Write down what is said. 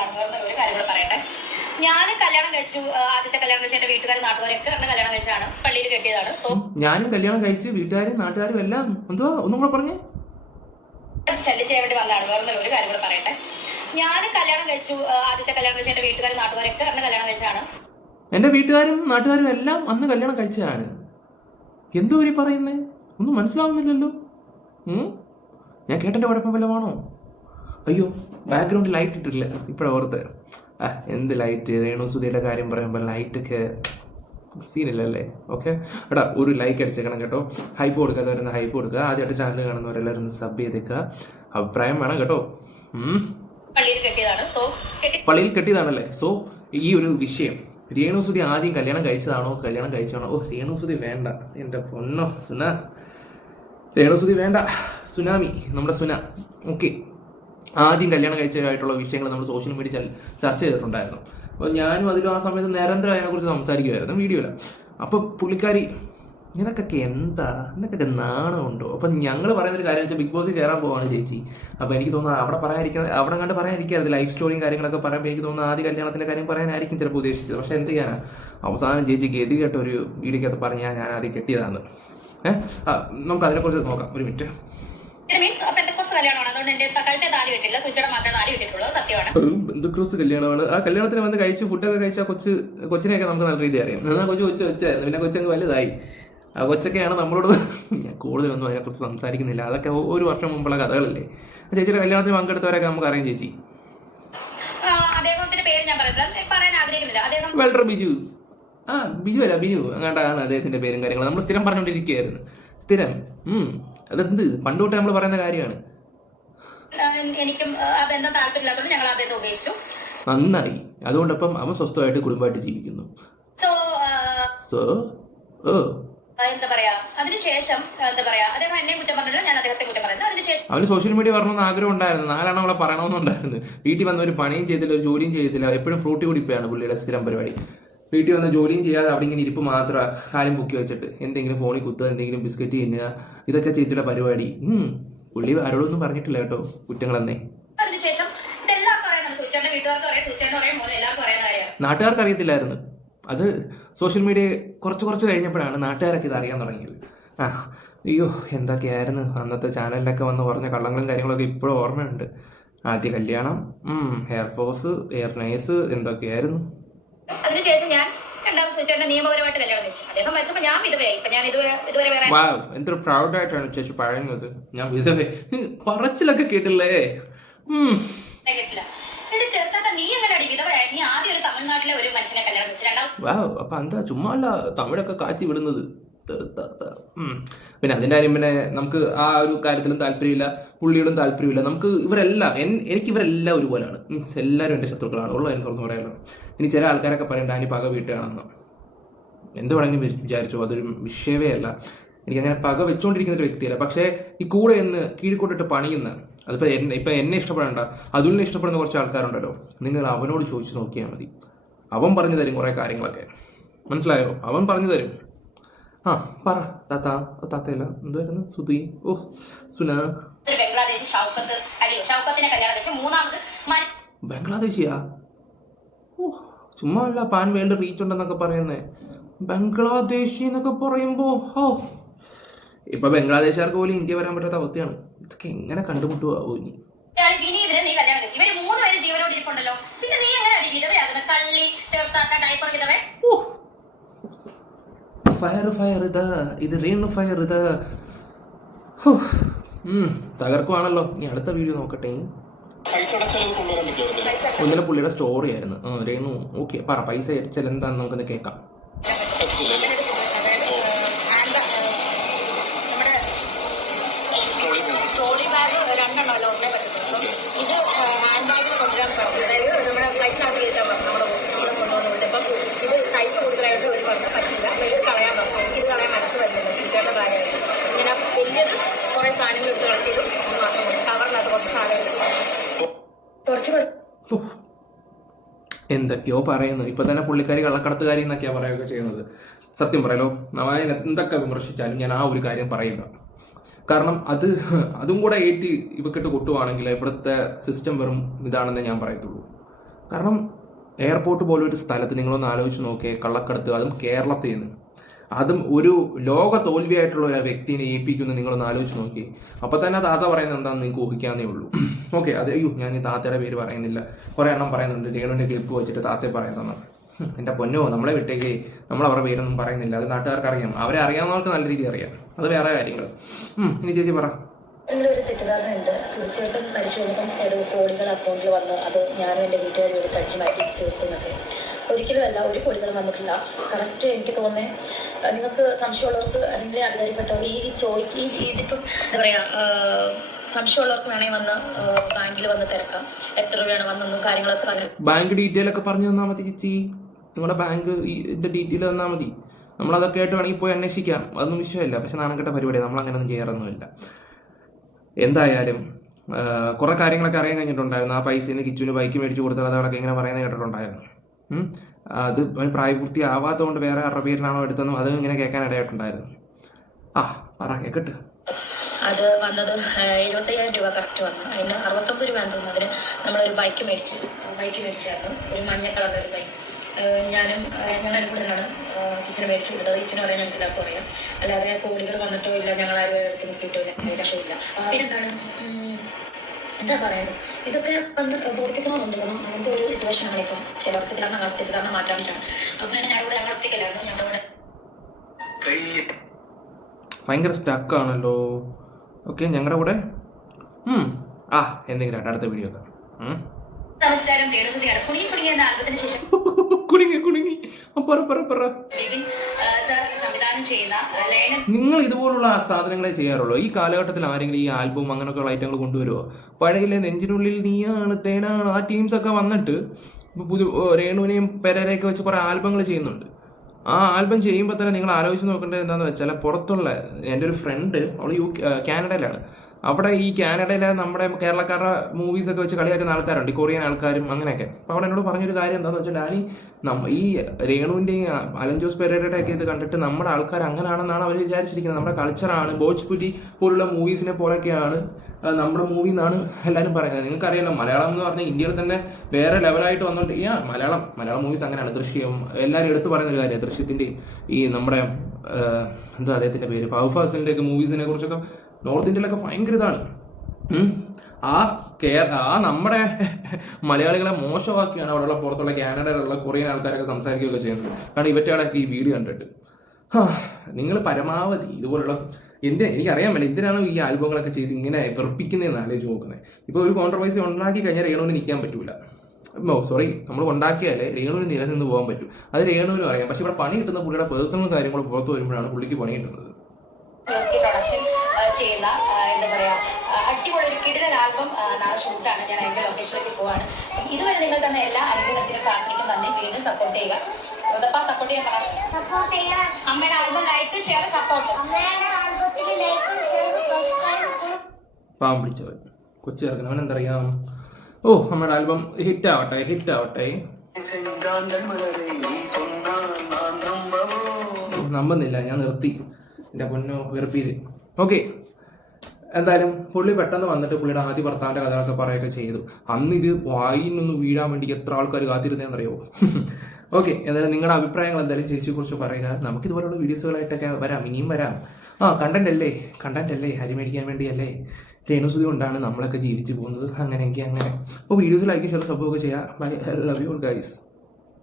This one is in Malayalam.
വന്നതാണ്. ഒരു കാര്യം കൂടെ പറയട്ടെ. ഞാൻ കല്യാണം കഴിച്ചു. ആദ്യത്തെ കല്യാണം കഴിച്ച എന്റെ വീട്ടുകാരും നാട്ടുകാരൊക്കെ എന്നെ കല്യാണം കഴിച്ചാണ്, പള്ളിയിൽ കെട്ടിയതാണ്. സോ ഞാനും കല്യാണം കഴിച്ച് വീട്ടുകാരും നാട്ടുകാരും എല്ലാം എന്തുവാ ഒന്നും കൂടെ പറഞ്ഞേ. ശല്യം ചെയ്യാൻ വേണ്ടി വന്നതാണ്. ഒരു കാര്യം കൂടെ പറയട്ടെ. ഞാൻ കല്യാണം കഴിച്ചു. ആദ്യത്തെ കല്യാണം കഴിച്ച എന്റെ വീട്ടുകാരും നാട്ടുകാരൊക്കെ എന്നെ കല്യാണം കഴിച്ചാണ്. എന്റെ വീട്ടുകാരും നാട്ടുകാരും എല്ലാം അന്ന് കല്യാണം കഴിച്ചതാണ്. എന്തോ ഇവര് പറയുന്നേ, ഒന്നും മനസ്സിലാവുന്നില്ലല്ലോ. ഞാൻ കേട്ടന്റെ കുഴപ്പം വല്ലതാണോ? അയ്യോ, ബാക്ക്ഗ്രൗണ്ടിൽ ലൈറ്റ് ഇട്ടിട്ടില്ല, ഇപ്പോഴാണ് ഓർത്ത്. എന്ത് ലൈറ്റ്? രേണുസുതിയുടെ കാര്യം പറയുമ്പോൾ ലൈറ്റൊക്കെ സീനില്ലല്ലേ? ഓക്കെ എടാ, ഒരു ലൈക്ക് അടിച്ചേക്കണം കേട്ടോ. ഹൈപ്പ് കൊടുക്കാത്തവരൊന്ന് ഹൈപ്പ് കൊടുക്കുക. ആദ്യമായിട്ട് ചാനൽ കാണുന്നവരെല്ലാവരും ഒന്ന് സബ് ചെയ്തേക്കുക. അഭിപ്രായം വേണം കേട്ടോ. പള്ളിയിൽ കെട്ടിയതാണല്ലേ? സോ ഈ ഒരു വിഷയം രേണുസുതി ആദ്യം കല്യാണം കഴിച്ചതാണോ കല്യാണം കഴിച്ചതാണോ? ഓ, രേണുസുതി വേണ്ട, എൻ്റെ പൊന്നോ സുന, രേണുസുതി വേണ്ട, സുനാമി, നമ്മുടെ സുന. ഓക്കെ, ആദ്യം കല്യാണം കഴിച്ചതായിട്ടുള്ള വിഷയങ്ങൾ നമ്മൾ സോഷ്യൽ മീഡിയ ചർച്ച ചെയ്തിട്ടുണ്ടായിരുന്നു. അപ്പോൾ ഞാനും അതിലും ആ സമയത്ത് നിരന്തരം അതിനെക്കുറിച്ച് സംസാരിക്കുമായിരുന്നു വീഡിയോയിൽ. അപ്പോൾ പുള്ളിക്കാരി നിനക്കൊക്കെ എന്താ, നിനക്കൊക്കെ നാണമുണ്ടോ? അപ്പം ഞങ്ങൾ പറയുന്നൊരു കാര്യം വെച്ചാൽ ബിഗ് ബോസിൽ കയറാൻ പോവാണ് ചേച്ചി. അപ്പോൾ എനിക്ക് തോന്നുന്നത് അവിടെ കണ്ട് പറയാനിരിക്കരുത്. ലൈഫ് സ്റ്റോറിയും കാര്യങ്ങളൊക്കെ പറയുമ്പോൾ എനിക്ക് തോന്നുന്നു ആദ്യ കല്യാണത്തിൻ്റെ കാര്യം പറയാനായിരിക്കും ചിലപ്പോൾ ഉദ്ദേശിച്ചത്. പക്ഷേ എന്ത് ചെയ്യാനാ, അവസാനം ചേച്ചി ഗതി കേട്ട ഒരു വീഡിയോക്കകത്ത് പറഞ്ഞാൽ ഞാൻ ആദ്യം കെട്ടിയതാണ്. നമുക്ക് അതിനെക്കുറിച്ച് നോക്കാം ഒരു മിനിറ്റ്. ബന്ധുക്രോസ് കല്യാണമാണ്. ആ കല്യാണത്തിന് വന്ന് കഴിച്ച് ഫുഡൊക്കെ കഴിച്ച കൊച്ചിനെയൊക്കെ നമുക്ക് നല്ല രീതി അറിയാം. എന്നാൽ കൊച്ചായിരുന്നു, പിന്നെ കൊച്ചങ്ങ് വലുതായി. ആ കൊച്ചൊക്കെയാണ് നമ്മളോട്. ഞാൻ കൂടുതലൊന്നും അതിനെക്കുറിച്ച് സംസാരിക്കുന്നില്ല, അതൊക്കെ ഒരു വർഷം മുമ്പുള്ള കഥകളല്ലേ. ചേച്ചിയുടെ കല്യാണത്തിന് പങ്കെടുത്തവരൊക്കെ നമുക്ക് അറിയാം ചേച്ചി. വെൽഡർ ബിജു. ബിജു അല്ല, ബിനു അങ്ങോട്ടാണ് അദ്ദേഹത്തിന്റെ പേരും കാര്യങ്ങളും. നമ്മൾ സ്ഥിരം പറഞ്ഞുകൊണ്ടിരിക്കുകയായിരുന്നു. സ്ഥിരം അതെന്ത് പണ്ട് തൊട്ടേ നമ്മൾ പറയുന്ന കാര്യമാണ്. എനിക്കും ബന്ധം താല്പര്യമില്ലാത്തതുകൊണ്ട് ഞങ്ങൾ ആ ബന്ധം ഉപേക്ഷിച്ചു. നന്നായി. അതുകൊണ്ടപ്പം അവൻ സ്വസ്ഥമായിട്ട് കുടുംബമായിട്ട് ജീവിക്കുന്നു. സോ എന്താ പറയാ, അതിനുശേഷം എന്താ പറയാ, അദ്ദേഹം എന്നെ കുറ്റം പറഞ്ഞില്ല, ഞാൻ അദ്ദേഹത്തെ കുറ്റം പറയുന്നത്. അതിനുശേഷം അവന് സോഷ്യൽ മീഡിയ വരണമെന്ന് ആഗ്രഹം ഉണ്ടായിരുന്നു. 4 അവളെ പറയണമെന്നുണ്ടായിരുന്നു. വീട്ടിൽ വന്ന ഒരു പണിയും ചെയ്തില്ല, ഒരു ജോലിയും ചെയ്തില്ല. എപ്പോഴും ഫ്രൂട്ടി കുടിപ്പയാണ് പുള്ളിയുടെ സ്ഥിരം പരിപാടി. വീട്ടിൽ വന്ന ജോലിയും ചെയ്യാതെ അവിടെ ഇങ്ങനെ ഇരിപ്പ് മാത്രം, കാലും പൊക്കി വെച്ചിട്ട് എന്തെങ്കിലും ഫോണിൽ കുത്തുക, എന്തെങ്കിലും ബിസ്ക്കറ്റ് തിന്നുക, ഇതൊക്കെ ചേച്ചിയുടെ പരിപാടി. പുള്ളി ആരോടൊന്നും പറഞ്ഞിട്ടില്ല കേട്ടോ കുറ്റങ്ങളെന്നേ. നാട്ടുകാർക്ക് അറിയത്തില്ലായിരുന്നു. അത് സോഷ്യൽ മീഡിയ കുറച്ച് കഴിഞ്ഞപ്പോഴാണ് നാട്ടുകാരൊക്കെ ഇത് അറിയാൻ തുടങ്ങിയത്. അയ്യോ, എന്തൊക്കെയായിരുന്നു അന്നത്തെ ചാനലിലൊക്കെ വന്ന് പറഞ്ഞ കള്ളങ്ങളും കാര്യങ്ങളൊക്കെ ഇപ്പോഴും ഓർമ്മയുണ്ട്. ആദ്യ കല്യാണം, എയർഫോഴ്സ്, എയർ നൈസ്, എന്തൊക്കെയായിരുന്നു. അതിനുശേഷം ഞാൻ നിയമപരമായിട്ട് കല്യാണം കഴിച്ചു. അദ്ദേഹം മരിച്ചപ്പോൾ ഞാൻ വിധവയായി. ഞാൻ ഇതുവരെ എന്തൊരു പ്രൗഡായിട്ടാണ് ചേച്ചി പറയുന്നത്. ഞാൻ വിധവ പറച്ചിലൊക്കെ കേട്ടില്ലേ? അപ്പൊ എന്താ ചുമ്മാ അല്ല തമിഴൊക്കെ കാച്ചി വിടുന്നത്. പിന്നെ അതിന്റെ കാര്യം പിന്നെ നമുക്ക് ആ ഒരു കാര്യത്തിലും താല്പര്യമില്ല, പുള്ളിയോടും താല്പര്യമില്ല. നമുക്ക് ഇവരെല്ലാം എനിക്ക് ഇവരെല്ലാം ഒരുപോലെയാണ്. എല്ലാവരും എൻ്റെ ശത്രുക്കളാണ്. ഉള്ള കാര്യം തുറന്നു പറയാമല്ലോ. ഇനി ചില ആൾക്കാരൊക്കെ പറയണ്ട അതിന് പക വീട്ടുകയാണെന്ന്. എന്ത് വേണമെങ്കിലും വിചാരിച്ചു, അതൊരു വിഷയമേ അല്ല. എനിക്കങ്ങനെ പക വെച്ചുകൊണ്ടിരിക്കുന്ന ഒരു വ്യക്തിയല്ല. പക്ഷേ ഈ കൂടെ എന്ന് കീഴിക്കൊണ്ടിട്ട് പണിയുന്ന, അതിപ്പോൾ എന്നെ ഇഷ്ടപ്പെടേണ്ട അതുലിനെ ഇഷ്ടപ്പെടുന്ന കുറച്ച് ആൾക്കാരുണ്ടല്ലോ, നിങ്ങൾ അവനോട് ചോദിച്ചു നോക്കിയാൽ മതി. അവൻ പറഞ്ഞു തരും കുറേ കാര്യങ്ങളൊക്കെ. മനസ്സിലായോ? അവൻ പറഞ്ഞു തരും. പറ താത്തയല്ല, എന്തായിരുന്നു സുധി? ഓ, സുന. ബംഗ്ലാദേശിയാ? ഓ, ചുമ്മാ അല്ല, പാൻ വേൾഡ് റീച്ച് ഉണ്ടെന്നൊക്കെ പറയുന്നേ. ബംഗ്ലാദേശി എന്നൊക്കെ പറയുമ്പോ ഇപ്പൊ ബംഗ്ലാദേശുകാർക്ക് പോലും ഇന്ത്യ വരാൻ പറ്റാത്ത അവസ്ഥയാണ്. ഇതൊക്കെ എങ്ങനെ കണ്ടുമുട്ടുവോ ഇനി? ഫയർ ഇത് റീണു ഫയർ ഇത് തകർക്കുവാണല്ലോ. ഇനി അടുത്ത വീഡിയോ നോക്കട്ടെ. ഒന്നിലെ പുള്ളിയുടെ സ്റ്റോറി ആയിരുന്നു. രേണു ഓക്കെ പറ, പൈസ അടിച്ചാൽ എന്താന്ന് നമുക്കൊന്ന് കേൾക്കാം. എന്തൊക്കെയോ പറയുന്നു. ഇപ്പൊ തന്നെ പുള്ളിക്കാരി കള്ളക്കടത്തുകാരി എന്നൊക്കെയാ പറയുകയൊക്കെ ചെയ്യുന്നത്. സത്യം പറയാലോ, എന്തൊക്കെ വിമർശിച്ചാലും ഞാൻ ആ ഒരു കാര്യം പറയില്ല. കാരണം അതും കൂടെ ഏറ്റി ഇവക്കിട്ട് കൊട്ടുവാണെങ്കിൽ ഇവിടുത്തെ സിസ്റ്റം വെറും ഇതാണെന്ന് ഞാൻ പറയത്തുള്ളൂ. കാരണം എയർപോർട്ട് പോലെ ഒരു സ്ഥലത്ത് നിങ്ങളൊന്ന് ആലോചിച്ച് നോക്കിയേ, കള്ളക്കടത്ത്, അതും കേരളത്തിൽ നിന്ന്, അതും ഒരു ലോക തോൽവിയായിട്ടുള്ള ഒരു വ്യക്തിനെ ഏൽപ്പിക്കുന്നു. നിങ്ങളൊന്ന് ആലോചിച്ച് നോക്കി. അപ്പോൾ തന്നെ താത്ത പറയുന്നത് എന്താണെന്ന് നിങ്ങൾക്ക് ഊഹിക്കാന്നേ ഉള്ളൂ. ഓക്കെ, അത് അയ്യോ ഞാൻ ഈ താത്തയുടെ പേര് പറയുന്നില്ല, കുറേ എണ്ണം പറയുന്നുണ്ട്. രേണുവിൻ്റെ ക്ലിപ്പ് വെച്ചിട്ട് താത്തയെ പറയുന്നതാണ്. എൻ്റെ പൊന്നോ, നമ്മളെ വിട്ടേക്ക്, നമ്മൾ അവരുടെ പേരൊന്നും പറയുന്നില്ല. അത് നാട്ടുകാർക്ക് അറിയാം, അവരെ അറിയാവുന്നവർക്ക് നല്ല രീതിയിൽ അറിയാം. അത് വേറെ കാര്യങ്ങൾ. ഇനി ചേച്ചി പറ. നിങ്ങളുടെ ഒരു തെറ്റിദ്ധാരണ ഉണ്ട്. സുരക്ഷേട്ടൻ മരിച്ചു കഴിഞ്ഞപ്പം ഏതോ കോടികൾ അക്കൗണ്ടിൽ വന്ന് അത് ഞാനും എൻ്റെ വീട്ടുകാരും എടുത്ത് അടിച്ചു മാറ്റി തീർക്കുന്നൊക്കെ. ഒരിക്കലുമല്ല, ഒരു കോടികൾ വന്നിട്ടില്ല. കറക്റ്റ് എനിക്ക് തോന്നുന്നത് നിങ്ങൾക്ക് സംശയമുള്ളവർക്ക് അല്ലെങ്കിൽ അധികാരിപ്പെട്ടവർ ഇതിപ്പം എന്താ പറയുക, സംശയമുള്ളവർക്ക് വേണമെങ്കിൽ വന്ന് ബാങ്കിൽ വന്ന് തിരക്കാം. എത്ര രൂപയാണ് വന്നൊന്നും കാര്യങ്ങളൊക്കെ പറഞ്ഞു. ബാങ്ക് ഡീറ്റെയിൽ ഒക്കെ പറഞ്ഞു തന്നാൽ മതി ചേച്ചി. നിങ്ങളുടെ ബാങ്ക് ഡീറ്റെയിൽ തന്നാൽ മതി. നമ്മളതൊക്കെ ആയിട്ട് വേണമെങ്കിൽ പോയി അന്വേഷിക്കാം. അതൊന്നും വിഷയമില്ല. പക്ഷെ നാണക്കെട്ട പരിപാടി, നമ്മളങ്ങനെയൊന്നും ചെയ്യാറൊന്നുമില്ല. എന്തായാലും കുറേ കാര്യങ്ങളൊക്കെ അറിയാൻ കഴിഞ്ഞിട്ടുണ്ടായിരുന്നു. ആ പൈസയിൽ കിച്ചുവിന് ബൈക്ക് മേടിച്ച് കൊടുത്ത കഥകളൊക്കെ ഇങ്ങനെ പറയുന്നത് കേട്ടിട്ടുണ്ടായിരുന്നു. അത് പ്രായപൂർത്തി ആവാത്തതുകൊണ്ട് വേറെ ആരുടെ പേരിലാണോ എടുത്തെന്നും അത് ഇങ്ങനെ കേൾക്കാൻ ഇടയായിട്ടുണ്ടായിരുന്നു. പറ കേൾക്കട്ടെ. അത് വന്നത് 75,000 രൂപ കറക്റ്റ് വന്നു. അതിന് 69 രൂപ തോന്നുന്നു. അതിന് നമ്മളൊരു ബൈക്ക് മേടിച്ചായിരുന്നു, ഒരു മഞ്ഞ കളറിൻ്റെ ഒരു ബൈക്ക്. ഞാനും ഞങ്ങളുടെ കൂടുതലാണ് കിച്ചന് മേടിച്ചു കൊടുത്തത്. കിച്ചന് പറയാൻ ഞങ്ങൾക്ക് എല്ലാവർക്കും അറിയാം. അല്ലാതെ കോടികൾ വന്നിട്ടോ ഇല്ല, ഞങ്ങൾ ആരും എടുത്ത് നോക്കിയിട്ടോ ഇല്ല, രക്ഷമില്ല. പിന്നെന്താണ് എന്താ പറയുന്നത്, ഇതൊക്കെ വന്ന് ബോധിപ്പിക്കണമെന്നുണ്ട്. കാരണം അങ്ങനത്തെ ഒരു സിറ്റുവേഷനാണ് ഇപ്പം. ചിലർക്ക് തെറ്റിദ്ധാരണ മാറ്റാൻ വേണ്ടിയിട്ടാണ്. അപ്പോൾ തന്നെ ഞങ്ങൾ ഒറ്റയ്ക്കല്ലായിരുന്നു. ഞങ്ങളുടെ ഭയങ്കര സ്റ്റക്കാണല്ലോ. ഓക്കെ, ഞങ്ങളുടെ കൂടെ എന്തെങ്കിലും അടുത്ത വീഡിയോ ഒക്കെ. നമസ്കാരം. രേണുസുതിയാണ് കുടുങ്ങി എന്ന ആൽബത്തിന് ശേഷം കുടുങ്ങി സർ സംവിധാനം ചെയ്യുന്ന നിങ്ങൾ ഇതുപോലുള്ള സാധനങ്ങളെ ചെയ്യാറുള്ളൂ. ഈ കാലഘട്ടത്തിൽ ആരെങ്കിലും ഈ ആൽബം അങ്ങനെയൊക്കെയുള്ള ഐറ്റങ്ങൾ കൊണ്ടുവരുമോ? പഴകിലെ നെഞ്ചിനുള്ളിൽ നീയാണ് തേനാണ് ആ ടീംസൊക്കെ വന്നിട്ട് പുതിയ രേണുവിനെയും പെരരെയൊക്കെ വെച്ച് കുറേ ആൽബങ്ങൾ ചെയ്യുന്നുണ്ട്. ആ ആൽബം ചെയ്യുമ്പോൾ തന്നെ നിങ്ങൾ ആലോചിച്ച് നോക്കേണ്ടത് എന്താണെന്ന് വെച്ചാൽ, പുറത്തുള്ള എൻ്റെ ഒരു ഫ്രണ്ട്, അവൾ കാനഡയിലാണ്. അവിടെ ഈ കാനഡയിലെ നമ്മുടെ കേരളക്കാരുടെ മൂവീസൊക്കെ വെച്ച് കളിയാക്കുന്ന ആൾക്കാരുണ്ട്, കൊറിയൻ ആൾക്കാരും അങ്ങനെയൊക്കെ. അപ്പോൾ അവിടെ എന്നോട് പറഞ്ഞൊരു കാര്യം എന്താണെന്ന് വെച്ചാൽ, ഡാനി ഈ രേണുവിൻ്റെയും അലൻ ജോസ് പെരേരയുടെ ഒക്കെ ഇത് കണ്ടിട്ട് നമ്മുടെ ആൾക്കാർ അങ്ങനെയാണെന്നാണ് അവർ വിചാരിച്ചിരിക്കുന്നത്. നമ്മുടെ കൾച്ചറാണ്, ഭോജ്പുരി പോലുള്ള മൂവീസിനെ പോലെയൊക്കെയാണ് നമ്മുടെ മൂവി എന്നാണ് എല്ലാവരും പറയുന്നത്. നിങ്ങൾക്കറിയാലോ, മലയാളം എന്ന് പറഞ്ഞാൽ ഇന്ത്യയിൽ തന്നെ വേറെ ലെവലായിട്ട് വന്നുകൊണ്ട് മലയാളം മൂവീസ് അങ്ങനെയാണ്. ദൃശ്യം എല്ലാവരും എടുത്ത് പറയുന്ന ഒരു കാര്യമാണ്. ദൃശ്യത്തിൻ്റെ ഈ നമ്മുടെ എന്താ അദ്ദേഹത്തിൻ്റെ പേര്, ഫഹദ് ഫാസിലിൻ്റെ ഒക്കെ മൂവീസിനെ കുറിച്ചൊക്കെ നോർത്ത് ഇന്ത്യയിലൊക്കെ ഭയങ്കര ഇതാണ്. നമ്മുടെ മലയാളികളെ മോശമാക്കിയാണ് അവിടെയുള്ള പുറത്തുള്ള കാനഡയിലുള്ള കൊറിയൻ ആൾക്കാരൊക്കെ സംസാരിക്കുകയൊക്കെ ചെയ്യുന്നത്. കാരണം ഇവറ്റയുടെയൊക്കെ ഈ വീഡിയോ കണ്ടിട്ട് നിങ്ങൾ പരമാവധി ഇതുപോലുള്ള എനിക്കറിയാൻ പറ്റില്ല എന്തിനാണ് ഈ ആൽബങ്ങളൊക്കെ ചെയ്ത് ഇങ്ങനെ വെറുപ്പിക്കുന്നതെന്ന് ആലോചിച്ച് നോക്കുന്നത്. ഇപ്പോൾ ഒരു കോൺട്രവേഴ്സി ഉണ്ടാക്കി കഴിഞ്ഞാൽ രേണുവിന് നിൽക്കാൻ പറ്റൂല. നമ്മൾ ഉണ്ടാക്കിയാലേ രേണുവിന് നിലനിന്ന് പോകാൻ പറ്റും. അത് രേണുവിനും അറിയാം. പക്ഷെ ഇവിടെ പണി കിട്ടുന്ന പുള്ളിയുടെ പേഴ്സണൽ കാര്യങ്ങൾ പുറത്തു വരുമ്പോഴാണ് പുള്ളിക്ക് പണി കിട്ടുന്നത്. പ്രൊഡക്ഷൻ ചെയ്യുന്ന എന്താ പറയാ, അടിപൊളി ഒരു കിടിലൻ ആൽബം നാളെ ഷൂട്ടാണ്. ഞാൻ അതിന്റെ ലൊക്കേഷനിലേക്ക് പോവാണ്. ഇതുവരെ നിങ്ങൾ തന്നെ എല്ലാ അനുഗ്രഹത്തിനും പ്രാർത്ഥനയ്ക്കും തന്നെ വീണ്ടും സപ്പോർട്ട് ചെയ്യുക. സപ്പോർട്ട് ചെയ്യാൻ അമ്മയുടെ ആൽബം ലൈക്ക് ഷെയർ സപ്പോർട്ട്. പാവം പിടിച്ചവൻ കൊച്ചു ചേർക്കുന്നവൻ എന്തറിയാം. നമ്മുടെ ആൽബം ഹിറ്റ് ആവട്ടെ. നമ്പുന്നില്ല, ഞാൻ നിർത്തി. എൻ്റെ പൊന്നോ വെറുപ്പീര്. ഓക്കെ, എന്തായാലും പുള്ളി പെട്ടെന്ന് വന്നിട്ട് പുള്ളിയുടെ ആദ്യ ഭർത്താവിൻ്റെ കഥകളൊക്കെ പറയുകയൊക്കെ ചെയ്തു. അന്ന് ഇത് വായിനൊന്ന് വീഴാൻ വേണ്ടി എത്ര ആൾക്കാർ കാത്തിരുന്നതെന്നറിയോ? ഓക്കെ, എന്തായാലും നിങ്ങളുടെ അഭിപ്രായങ്ങൾ എന്തായാലും ചേച്ചിയെക്കുറിച്ച് പറയുക. നമുക്കിതുപോലുള്ള വീഡിയോസുകളായിട്ടൊക്കെ വരാം, ഇനിയും വരാം. കണ്ടന്റ് അല്ലേ ഹരി മേടിക്കാൻ വേണ്ടിയല്ലേ, രേണുസുതി കൊണ്ടാണ് നമ്മളൊക്കെ ജീവിച്ചു പോകുന്നത്. അങ്ങനെയെങ്കിൽ അങ്ങനെ. അപ്പോൾ വീഡിയോസ് ലൈക്ക് ഷെയർ സപ്പോർട്ട് ഒക്കെ ചെയ്യുക. Bye, love you guys.